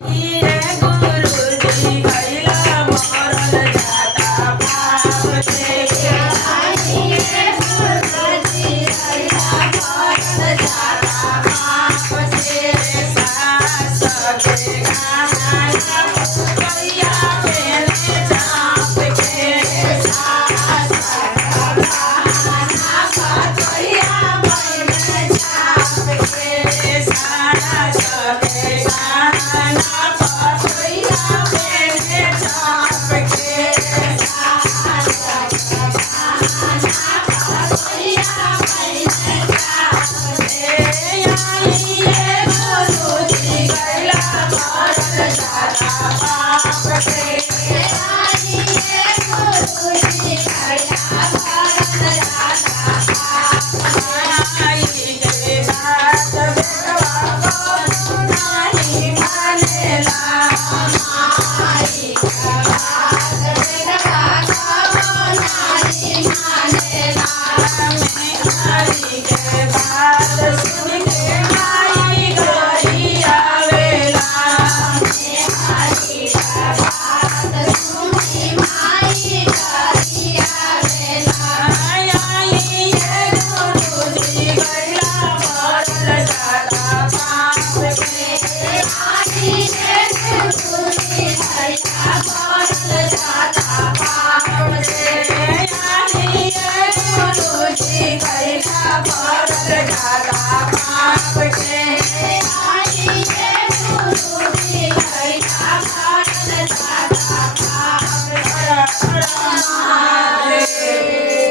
हीरे गुरुजी गैला मरल जाता पाप से हीरे गुरुजी गैला मरल जाता पाप से सास के गाना गैया पहले चाप के सास का बहाना गैया पहले चाप के सास के गाना